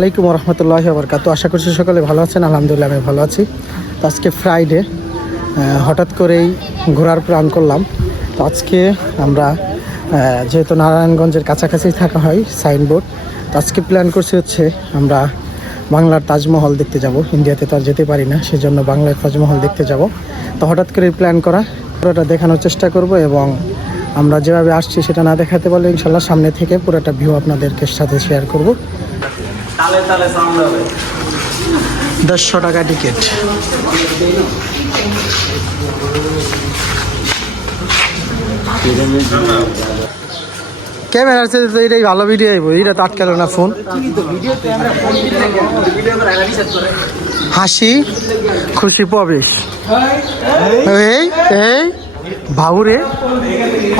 আলাইকুম রহমতুল্লাহি ওয়া বারাকাতুহু। আশা করছি সকলে ভালো আছেন। আলহামদুলিল্লাহ আমি ভালো আছি। তো আজকে ফ্রাইডে, হঠাৎ করেই ঘোরার প্ল্যান করলাম। তো আজকে আমরা যেহেতু নারায়ণগঞ্জের কাছাকাছি থাকা হয় সাইনবোর্ড, তো আজকে প্ল্যান করছি হচ্ছে আমরা বাংলার তাজমহল দেখতে যাব। ইন্ডিয়াতে তো আর যেতে পারি না, সেজন্য বাংলার তাজমহল দেখতে যাব। তো হঠাৎ করে প্ল্যান করা, পুরোটা দেখানোর চেষ্টা করব এবং আমরা যেভাবে আসছি সেটা না দেখাতে পারলে ইনশাল্লাহ সামনে থেকে পুরোটা ভিউ আপনাদেরকে সাথে শেয়ার করব। তালে তালে সাউন্ড হবে। 100 টাকা টিকিট। ক্যামেরার সাথে তো এটাই ভালো ভিডিও আইব, এটা তো আটকালো না ফোন। হাসি খুশি প্রবেশ, এই এই ভাবুরে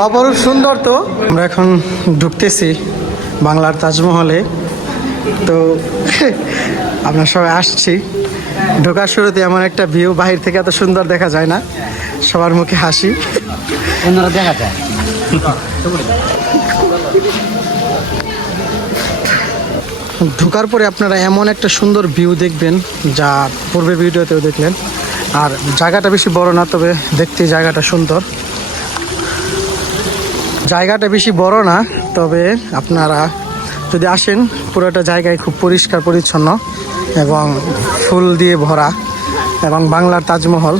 অপরূপ সুন্দর। তো আমরা এখন ঢুকতেছি বাংলার তাজমহলে। তো আমরা সবাই আসছি, ঢোকার শুরুতে এমন একটা ভিউ, বাহির থেকে এত সুন্দর দেখা যায় না, সবার মুখে হাসি, অন্যরা দেখা যায়। ঢোকার পরে আপনারা এমন একটা সুন্দর ভিউ দেখবেন যা পূর্বের ভিডিওতেও দেখলেন। আর জায়গাটা বেশি বড় না, তবে দেখতে জায়গাটা সুন্দর। জায়গাটা বেশি বড় না, তবে আপনারা যদি আসেন পুরোটা জায়গায় খুব পরিষ্কার পরিচ্ছন্ন এবং ফুল দিয়ে ভরা, এবং বাংলার তাজমহল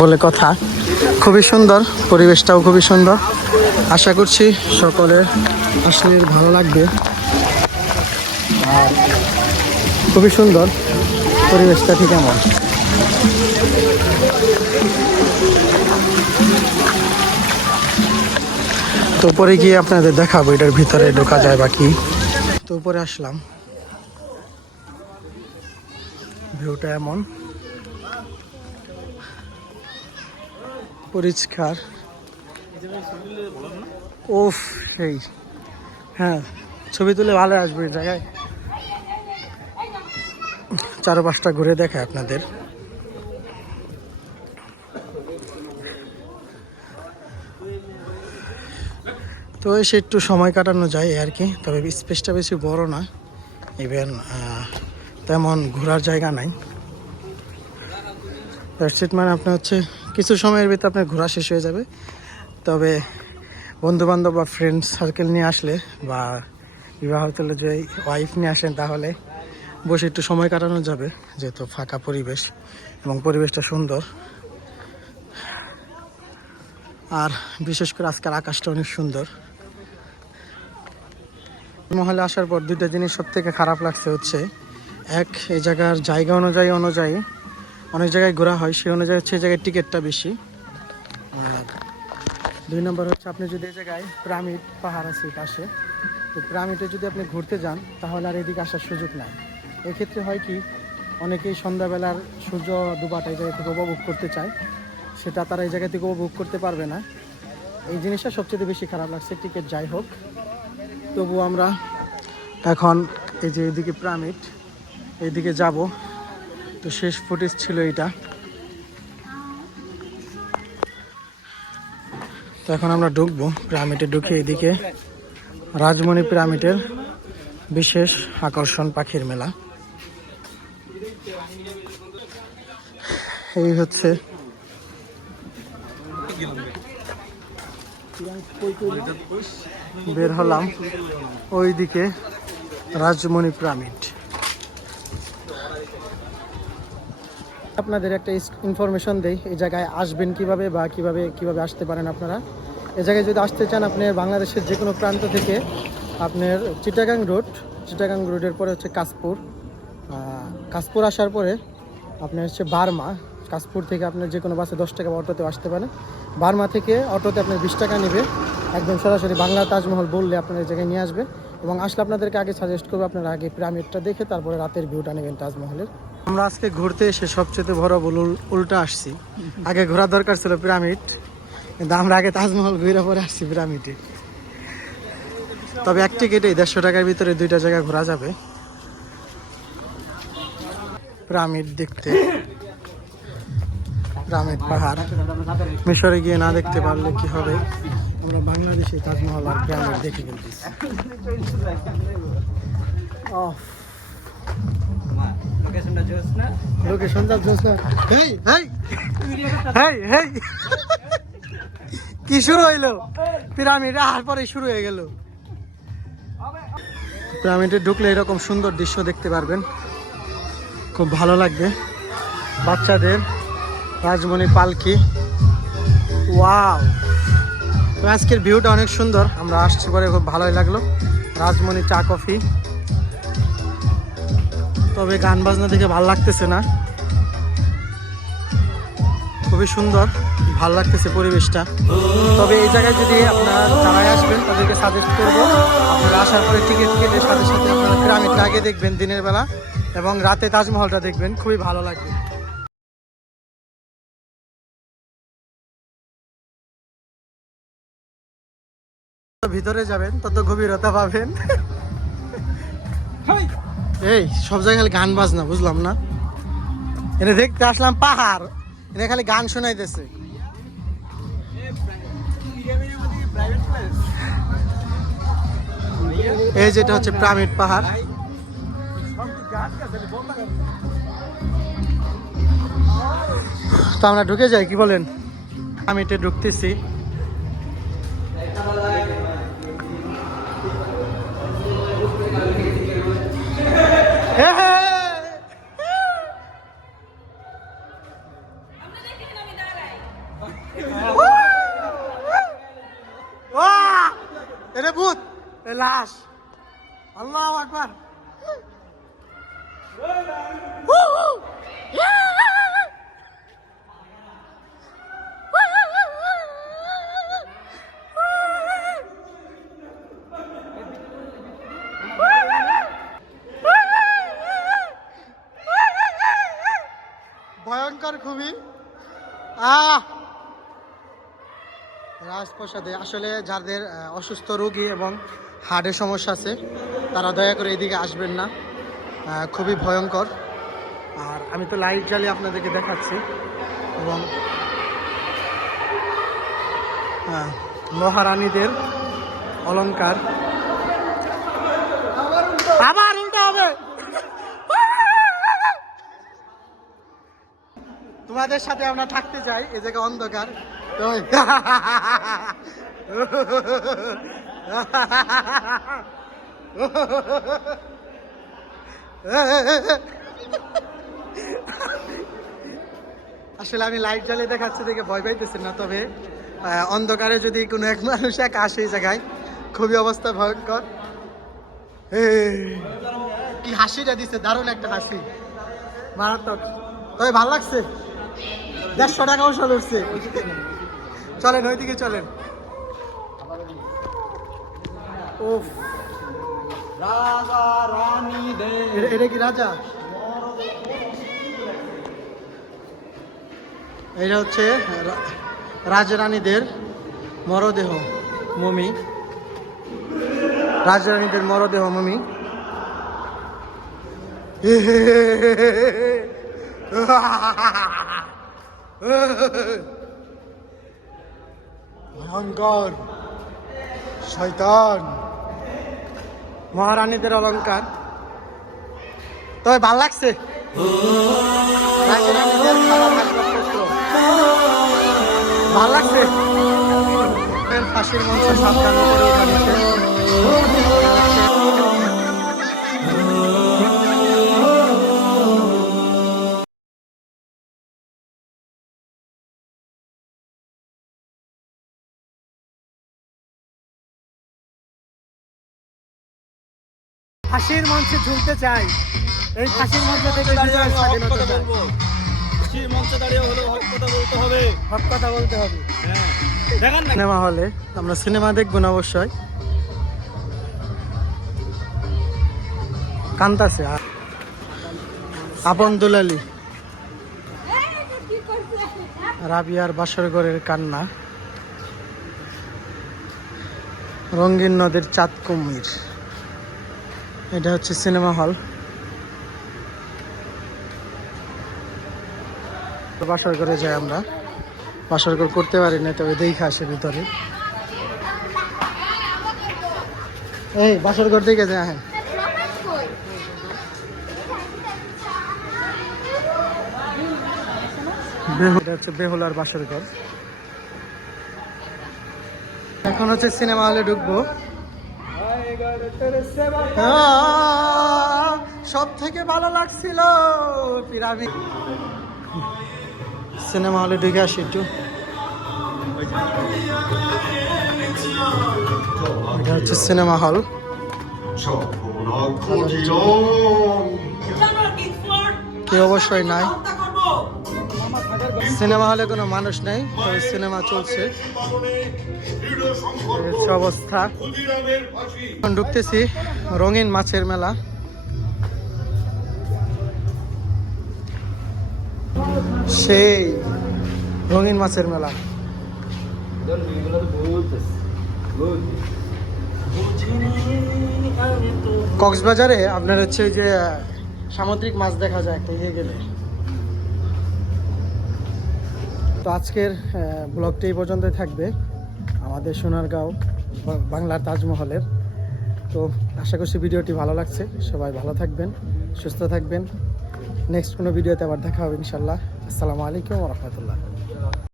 বলে কথা। খুবই সুন্দর, পরিবেশটাও খুবই সুন্দর। আশা করছি সকলের আসলে ভালো লাগবে। আর খুবই সুন্দর পরিবেশটা, ঠিক এমন। তো উপরে গিয়ে আপনাদের দেখাবো এটার ভিতরে ঢোকা যায় বাকি। তো উপরে আসলাম, ভিউটা এমন পরিষ্কার। ওফ, সেই হ্যাঁ, ছবি তুলে ভালো আসবে এই জায়গায়। চারপাশটা ঘুরে দেখায় আপনাদের। তো এসে একটু সময় কাটানো যায় আর কি, তবে স্পেসটা বেশি বড় না, ইভেন তেমন ঘোরার জায়গা নাই। মানে আপনার হচ্ছে কিছু সময়ের ভিতরে আপনার ঘোরা শেষ হয়ে যাবে। তবে বন্ধুবান্ধব বা ফ্রেন্ড সার্কেল নিয়ে আসলে বা বিবাহিত যে ওয়াইফ নিয়ে আসেন, তাহলে বসে একটু সময় কাটানো যাবে, যেহেতু ফাঁকা পরিবেশ এবং পরিবেশটা সুন্দর। আর বিশেষ করে আজকের আকাশটা অনেক সুন্দর। মহলে আসার পর দুইটা জিনিস সব থেকে খারাপ লাগছে হচ্ছে, এক, এই জায়গার জায়গা অনুযায়ী অনেক জায়গায় ঘোরা হয়, সেই অনুযায়ী হচ্ছে এই জায়গায় টিকিটটা বেশি। আর 2 নম্বর হচ্ছে, আপনি যদি এই জায়গায় পিরামিড পাহাড় আছে পাশে, তো পিরামিডে যদি আপনি ঘুরতে যান তাহলে আর এদিকে আসার সুযোগ নাই। এক্ষেত্রে হয় কি, অনেকেই সন্ধ্যাবেলার সূর্য ডুবাটা এই জায়গা থেকে উপভোগ করতে চায়, সেটা তারা এই জায়গা থেকে উপভোগ করতে পারবে না। এই জিনিসটা সবচেয়ে বেশি খারাপ লাগছে। টিকিট যাই হোক, তবু আমরা এখন এই যে এইদিকে পিরামিড, এইদিকে যাব। তো শেষ ফুটেজ ছিল এইটা। তো এখন আমরা ঢুকবো পিরামিডে। ঢুকে এদিকে রাজমণি পিরামিডের বিশেষ আকর্ষণ পাখির মেলা। এই হচ্ছে বের হলাম, ওইদিকে রাজমণি পিরামিড। আপনাদের একটা ইনফরমেশন দেই, এই জায়গায় আসবেন কিভাবে বা কিভাবে আসতে পারেন আপনারা। এই জায়গায় যদি আসতে চান, আপনি বাংলাদেশের যে কোনো প্রান্ত থেকে আপনার চিটাগাং রোডের পরে হচ্ছে কাশপুর আসার পরে আপনার হচ্ছে বার্মা। কাশপুর থেকে আপনার যে কোনো বাসে 10 টাকা বা অটোতে আসতে পারেন। বার্মা থেকে অটোতে আপনার 20 টাকা নেবে। একদম সরাসরি বাংলা তাজমহল বললে আপনার এই জায়গায় নিয়ে আসবে। এবং আসলে আপনাদেরকে আগে সাজেস্ট করবো আপনারা আগে পিরামিডটা দেখে তারপরে রাতের ভিউটা নেবেন তাজমহলের। আমরা আজকে ঘুরতে এসে সবচেয়ে বড় ভুল উল্টা আসছি। আগে ঘোরা দরকার ছিল পিরামিড, কিন্তু আমরা আগে তাজমহল ঘুরে পরে আসছি পিরামিডে। তবে এক টিকিটেই 150 টাকার ভিতরে 2টা জায়গা ঘোরা যাবে পিরামিড দেখতে। পিরামিড পাহাড় মিশরে গিয়ে না দেখতে পারলে কি হবে, আমরা বাংলাদেশে তাজমহল আর পিরামিড দেখে ফেলতেছি। লোকেশনটা জোস না? লোকেশন যা জোস না। হেই হেই হেই হেই কি শুরু হইলো? পিরামিড আর পরে শুরু হয়ে গেল। পিরামিডে ঢুকলে এরকম সুন্দর দৃশ্য দেখতে পারবেন, খুব ভালো লাগবে। বাচ্চাদের রাজমণি পালকি, ওয়াও! তো আজকের ভিউটা অনেক সুন্দর, আমরা আসছি পরে খুব ভালোই লাগলো। রাজমণি চা কফি, তবে গান বাজনা দেখে ভালো লাগতেছে না। খুবই সুন্দর, ভালো লাগতেছে পরিবেশটা। তবে এই জায়গায় যদি আপনারা যারাই আসবেন তাদেরকে সাজেস্ট করবো, আপনারা আসার পরে টিকিট কেটে সাথে সাথে আপনারা পিরামিডটা আগে দেখবেন দিনের বেলা, এবং রাতে তাজমহলটা দেখবেন, খুবই ভালো লাগবে। ভিতরে যাবেন তত গভীরতা পাবেন। এই সব জায়গায় খালি গান বাজনা, বুঝলাম না। এটা দেখতে আসলাম পাহাড়, এটা খালি গান শোনাইতেছে। এই যেটা হচ্ছে পিরামিড পাহাড়। তো আমরা ঢুকে যাই, কি বলেন? পিরামিডে ঢুকতেছি। এটা ভূত, এ লাশ। আল্লাহু আকবার। ভয়ঙ্কর খুবই। রাজপ্রাসাদে আসলে যাদের অসুস্থ রোগী এবং হার্টের সমস্যা আছে তারা দয়া করে এদিকে আসবেন না, খুবই ভয়ঙ্কর। আর আমি তো লাইট জ্বালিয়ে আপনাদেরকে দেখাচ্ছি, এবং মহারানীদের অলংকার। আবার উল্টা হবে। তোমাদের সাথে আমরা থাকতে চাই, এই জায়গা অন্ধকার। আসলে আমি লাইট জ্বালিয়ে দেখাচ্ছি দেখে ভয় পাইতেছেন না, তবে অন্ধকারে যদি কোনো এক মানুষ এক আসে এই জায়গায়, খুবই অবস্থা ভয়ঙ্কর। কি হাসিটা দিচ্ছে, দারুণ একটা হাসি, মারাত্মক। তবে ভালো লাগছে। 150 টাকা ওষুধ উঠছে। চলেন ওইদিকে চলেন। ওফ, রাজা রানীদের এটা কি রাজা? এটা হচ্ছে রাজরানীদের মরদেহ মমি, রাজরানীদের মরদেহ মমি। ভয়ঙ্কর শয়তান, মহারানীদের অলংকার। তবে ভাল লাগছে। রাজরানীদের খারাপ আসবাবপত্র ভাল লাগছে। ফাঁসির মঞ্চ সাবধান করে উঠাচ্ছে। ফাঁসির মঞ্চে ঝুলতে চাই। এই ফাঁসির মঞ্চে থেকে স্বাধীনতা বলবো। ফাঁসির মঞ্চে দাঁড়িয়ে হলো হক কথা বলতে হবে, হক কথা বলতে হবে। হ্যাঁ, দেখেন না সিনেমা হলে আমরা সিনেমা দেখবো না অবশ্যই। কান্তাছে আপন দুলালি, রাবিয়ার বাসরঘরের কান্না, রঙিন নদীর চাঁদ কুমির। এটা হচ্ছে সিনেমা হল। বাসর ঘরে যাই আমরা, বাসর ঘর করতে পারি না, তবে দেখে আসে ভিতরে। এই বাসর ঘর দেখে যায়। হ্যাঁ এটা হচ্ছে বেহুলার বাসর ঘর। এখন হচ্ছে সিনেমা হলে ঢুকবো। সব থেকে ভালো লাগছিল পিরামিড। সিনেমা হলে ঢুকে আসি একটু। এটা হচ্ছে সিনেমা হল। কি অবশ্যই নাই, সিনেমা হলে কোনো মানুষ নেই, তবে সিনেমা চলছে। এই হচ্ছে অবস্থা। এখন ঢুকতেছি রঙিন মাছের মেলা। সেই রঙিন মাছের মেলা। কক্সবাজারে আপনার হচ্ছে যে সামুদ্রিক মাছ দেখা যায় একটা ইয়ে গেলে। তো আজকের ব্লগটি এই পর্যন্তই থাকবে, আমাদের সোনারগাঁও বাংলার তাজমহলের। তো আশা করছি ভিডিওটি ভালো লাগছে। সবাই ভালো থাকবেন, সুস্থ থাকবেন। নেক্সট কোনো ভিডিওতে আবার দেখা হবে ইনশাল্লাহ। আসসালামু আলাইকুম ওয়া রাহমাতুল্লাহ।